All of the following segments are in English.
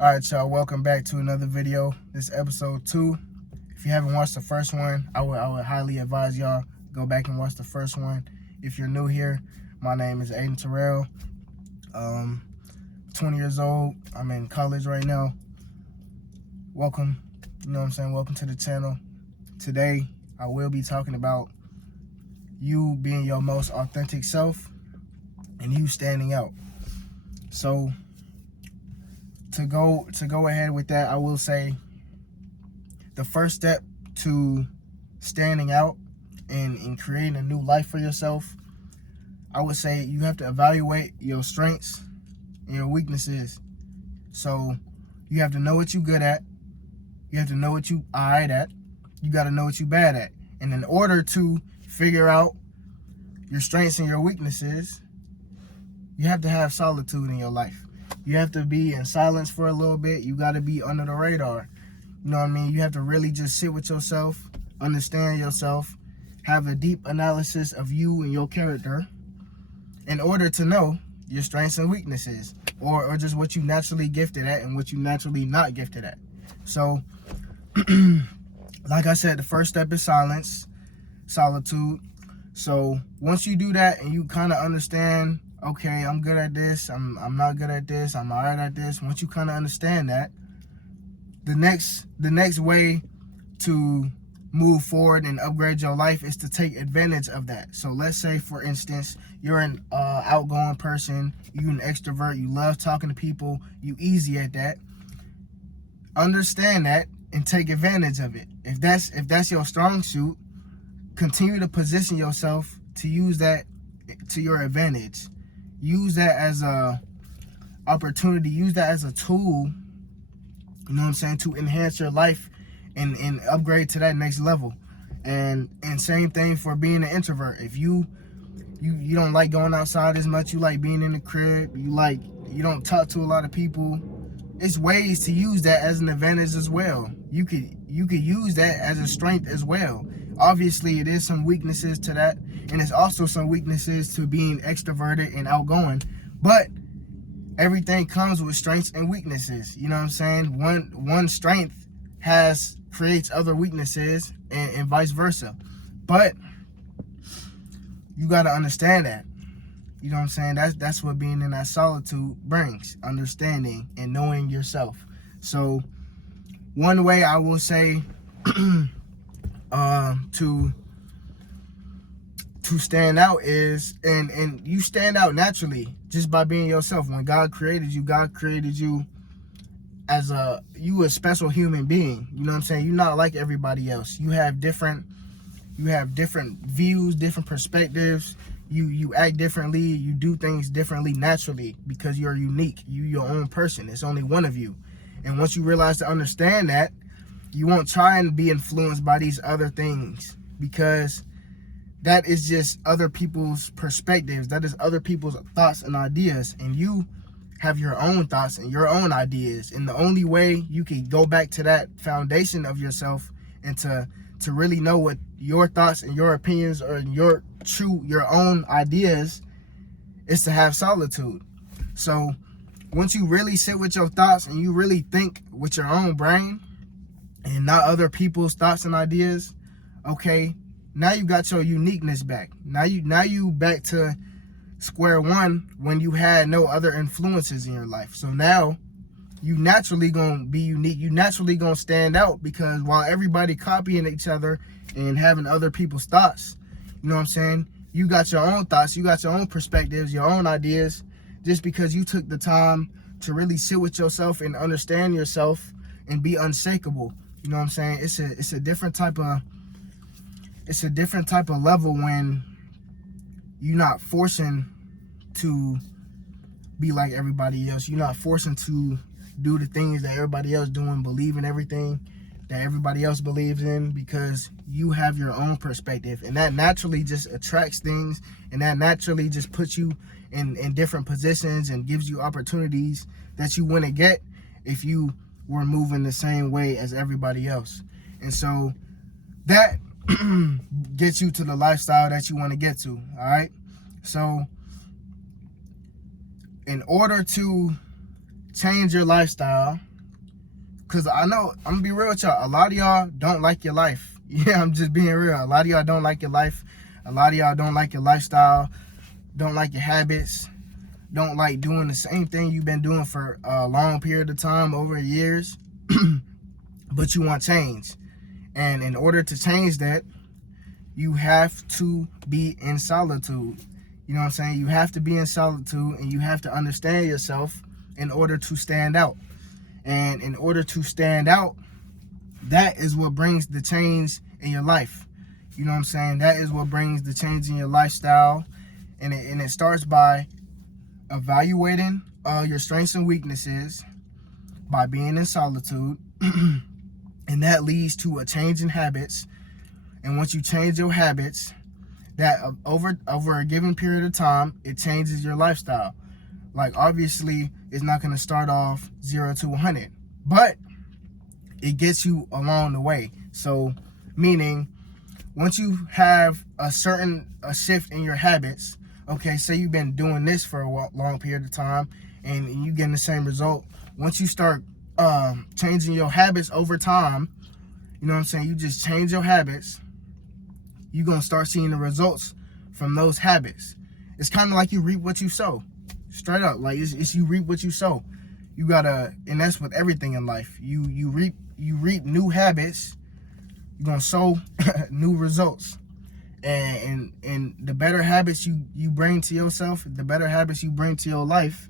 All right, y'all, welcome back to another video. This is episode 2. If you haven't watched the first one, I would highly advise y'all go back and watch the first one. If you're new here, my name is Aiden Terrell. 20 years old. I'm in college right now. Welcome, welcome to the channel. Today, I will be talking about you being your most authentic self and you standing out. So, to go ahead with that, I will say the first step to standing out and creating a new life for yourself, I would say you have to evaluate your strengths and your weaknesses. So you have to know what you're good at. You have to know what you alright at. You got to know what you're bad at. And in order to figure out your strengths and your weaknesses, you have to have solitude in your life. You have to be in silence for a little bit. You got to be under the radar. You know what I mean? You have to really just sit with yourself, understand yourself, have a deep analysis of you and your character in order to know your strengths and weaknesses, or just what you naturally gifted at and what you naturally not gifted at. So, like I said, the first step is solitude. So once you do that and you kind of understand, okay, I'm good at this, I'm not good at this, I'm alright at this. Once you kind of understand that, the next way to move forward and upgrade your life is to take advantage of that. So let's say, for instance, you're an outgoing person, you're an extrovert, you love talking to people, you easy at that. Understand that and take advantage of it. If that's your strong suit, continue to position yourself to use that to your advantage. Use that as a opportunity, use that as a tool, you know what I'm saying, to enhance your life and upgrade to that next level. And same thing for being an introvert. If you don't like going outside as much, you like being in the crib, you don't talk to a lot of people, it's ways to use that as an advantage as well. You could use that as a strength as well. Obviously, it is some weaknesses to that, and it's also some weaknesses to being extroverted and outgoing. But everything comes with strengths and weaknesses. You know what I'm saying? One strength creates other weaknesses, and vice versa. But you got to understand that. You know what I'm saying? That's what being in that solitude brings, understanding and knowing yourself. So one way I will say to stand out is, and you stand out naturally just by being yourself. When God created you as a special human being. You know what I'm saying? You're not like everybody else. You have different views, different perspectives. You act differently, you do things differently naturally because you're unique. You're your own person. It's only one of you. And once you realize to understand that, you won't try and be influenced by these other things, because that is just other people's perspectives. That is other people's thoughts and ideas. And you have your own thoughts and your own ideas. And the only way you can go back to that foundation of yourself and to really know what your thoughts and your opinions or your own ideas is to have solitude. So once you really sit with your thoughts and you really think with your own brain and not other people's thoughts and ideas, okay, now you got your uniqueness back. Now you back to square one when you had no other influences in your life. So now you naturally gonna be unique. You naturally gonna stand out, because while everybody copying each other and having other people's thoughts, you know what I'm saying, you got your own thoughts, you got your own perspectives, your own ideas, just because you took the time to really sit with yourself and understand yourself and be unshakable. You know what I'm saying? It's a different type of level when you're not forcing to be like everybody else. You're not forcing to do the things that everybody else doing, believe in everything that everybody else believes in, because you have your own perspective, and that naturally just attracts things, and that naturally just puts you in different positions and gives you opportunities that you wouldn't get if you were moving the same way as everybody else. And so that gets you to the lifestyle that you want to get to. All right, so in order to change your lifestyle, because I know, I'm gonna be real with y'all, a lot of y'all don't like your life. Yeah, I'm just being real. A lot of y'all don't like your life. A lot of y'all don't like your lifestyle, don't like your habits, don't like doing the same thing you've been doing for a long period of time, over years. But you want change. And in order to change that, you have to be in solitude. You know what I'm saying? You have to be in solitude, and you have to understand yourself in order to stand out. And in order to stand out, that is what brings the change in your life. You know what I'm saying? That is what brings the change in your lifestyle. And it starts by evaluating your strengths and weaknesses, by being in solitude. And that leads to a change in habits. And once you change your habits, that over a given period of time, it changes your lifestyle. Like, obviously, it's not going to start off 0 to 100, but it gets you along the way. So, meaning, once you have a shift in your habits, okay, say you've been doing this for a long period of time, and you getting the same result. Once you start changing your habits over time, you know what I'm saying, you just change your habits, you're going to start seeing the results from those habits. It's kind of like you reap what you sow. Straight up. Like, it's you reap what you sow. You gotta, and that's with everything in life. You reap new habits, you're going to sow new results. And the better habits you bring to yourself, the better habits you bring to your life,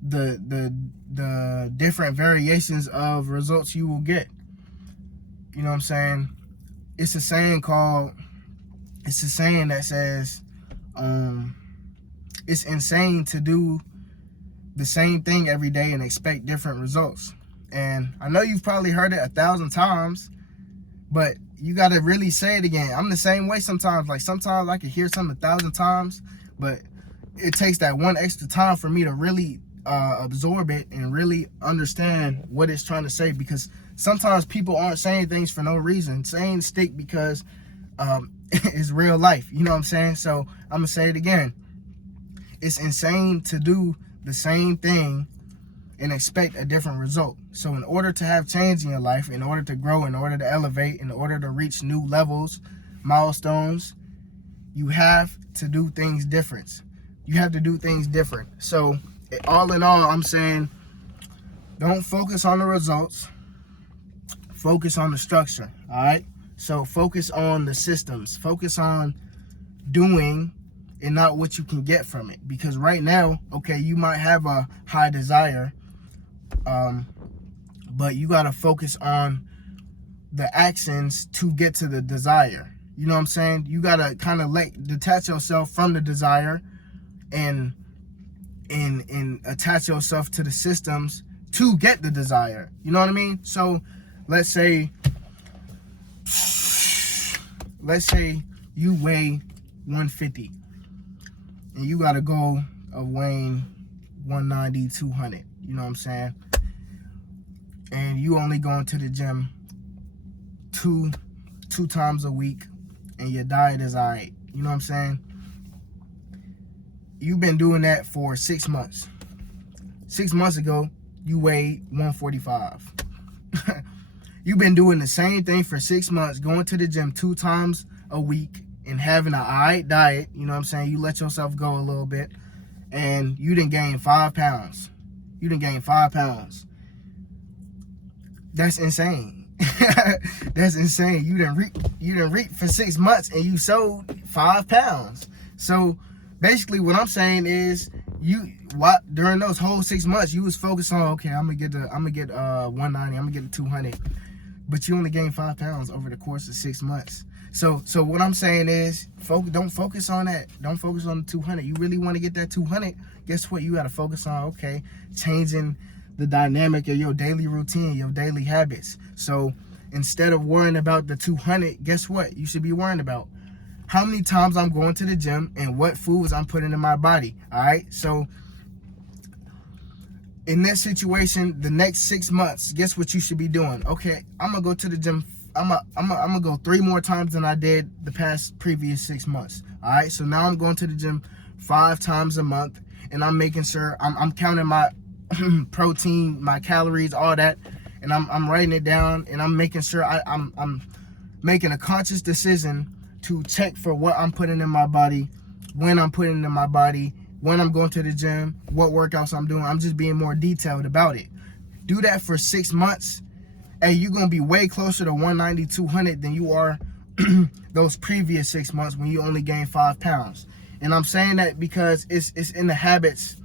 the different variations of results you will get. You know what I'm saying? It's a saying that says, it's insane to do the same thing every day and expect different results. And I know you've probably heard it 1,000 times, but you got to really say it again. I'm the same way sometimes. Like, sometimes I can hear something 1,000 times, but it takes that one extra time for me to really absorb it and really understand what it's trying to say. Because sometimes people aren't saying things for no reason. Saying stick because it's real life. You know what I'm saying? So I'm going to say it again. It's insane to do the same thing and expect a different result. So in order to have change in your life, in order to grow, in order to elevate, in order to reach new levels, milestones, you have to do things different. You have to do things different. So all in all, I'm saying, don't focus on the results. Focus on the structure, all right? So focus on the systems. Focus on doing and not what you can get from it. Because right now, okay, you might have a high desire, but you got to focus on the actions to get to the desire. You know what I'm saying? You got to kind of detach yourself from the desire and attach yourself to the systems to get the desire. You know what I mean? So let's say you weigh 150 and you got a goal of weighing 190, 200. You know what I'm saying? And you only going to the gym two times a week, and your diet is all right. You know what I'm saying? You've been doing that for 6 months. 6 months ago, you weighed 145. You've been doing the same thing for 6 months, going to the gym 2 times a week and having an all right diet. You know what I'm saying? You let yourself go a little bit, and you done gained 5 pounds. You done gained 5 pounds. That's insane. That's insane. You done reap for 6 months and you sold 5 pounds. So basically what I'm saying is, during those whole 6 months you was focused on, okay, I'm gonna get 190, I'm gonna get 200, but you only gained 5 pounds over the course of 6 months. So what I'm saying is, don't focus on that. Don't focus on the 200. You really want to get that 200? Guess what? You got to focus on, okay, changing the dynamic of your daily routine, your daily habits. So instead of worrying about the 200, guess what? You should be worrying about how many times I'm going to the gym and what foods I'm putting in my body. All right. So in that situation, the next 6 months, guess what you should be doing? Okay, I'm gonna go to the gym. I'm gonna go 3 more times than I did the previous 6 months. All right. So now I'm going to the gym 5 times a month, and I'm making sure I'm counting my protein, my calories, all that, and I'm writing it down, and I'm making sure I'm making a conscious decision to check for what I'm putting in my body, when I'm putting it in my body, when I'm going to the gym, what workouts I'm doing. I'm just being more detailed about it. Do that for 6 months, and you're gonna be way closer to 190, 200 than you are those previous 6 months when you only gained 5 pounds. And I'm saying that because it's in the habits.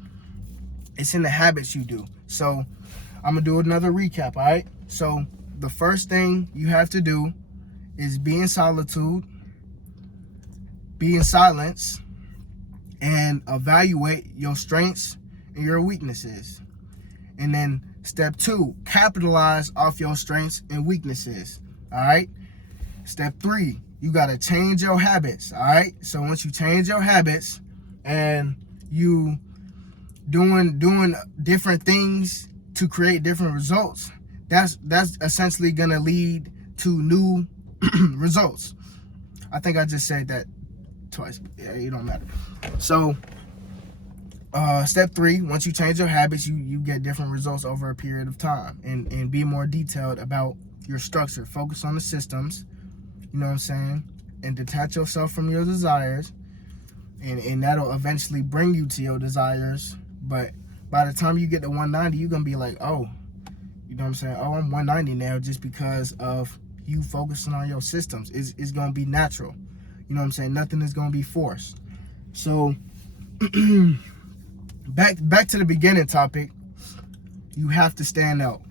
It's in the habits you do. So I'm gonna do another recap. All right. So the first thing you have to do is be in solitude, be in silence, and evaluate your strengths and your weaknesses. And then step 2, capitalize off your strengths and weaknesses. All right. Step 3, you got to change your habits. All right. So once you change your habits and you doing different things to create different results, that's essentially going to lead to new results. I think I just said that twice. Yeah, it don't matter. So step 3, once you change your habits, you get different results over a period of time, and be more detailed about your structure. Focus on the systems, you know what I'm saying, and detach yourself from your desires, and that'll eventually bring you to your desires. But by the time you get to 190, you're gonna be like, oh, you know what I'm saying, oh, I'm 190 now, just because of you focusing on your systems. It's gonna be natural, you know what I'm saying. Nothing is gonna be forced. So back to the beginning topic. You have to stand out.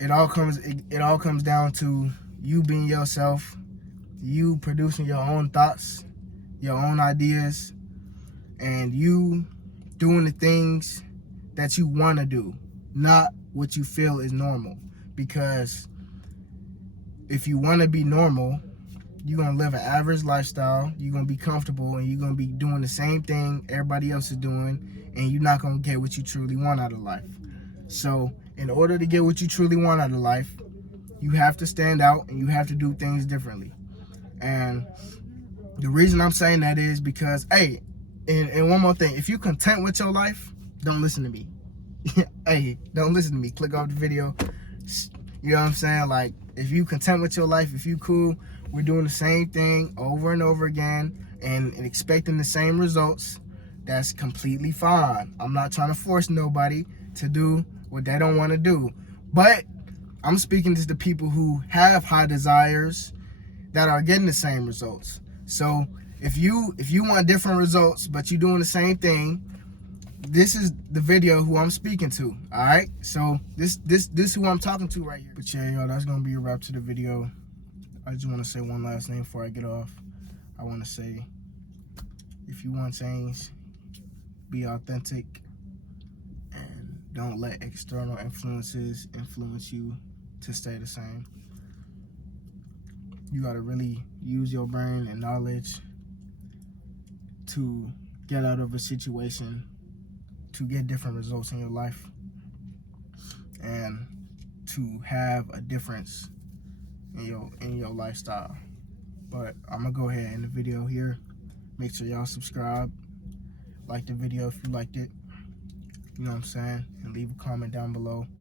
It all comes down to you being yourself, you producing your own thoughts, your own ideas, and you doing the things that you want to do, not what you feel is normal. Because if you want to be normal, you're going to live an average lifestyle, you're going to be comfortable, and you're going to be doing the same thing everybody else is doing, and you're not going to get what you truly want out of life. So in order to get what you truly want out of life, you have to stand out, and you have to do things differently. And the reason I'm saying that is because, hey, and one more thing, if you're content with your life, don't listen to me. Hey, don't listen to me. Click off the video. You know what I'm saying? Like, if you content with your life, if you cool, we're doing the same thing over and over again and expecting the same results, that's completely fine. I'm not trying to force nobody to do what they don't want to do. But I'm speaking to the people who have high desires that are getting the same results. So if you want different results, but you're doing the same thing, this is the video who I'm speaking to. All right. So this who I'm talking to right here. But yeah, y'all, that's gonna be a wrap to the video. I just want to say one last thing before I get off. I want to say, if you want change, be authentic, and don't let external influences influence you to stay the same. You got to really use your brain and knowledge to get out of a situation, to get different results in your life, and to have a difference in your lifestyle. But I'm gonna go ahead and end the video here. Make sure y'all subscribe, like the video if you liked it, you know what I'm saying, and leave a comment down below.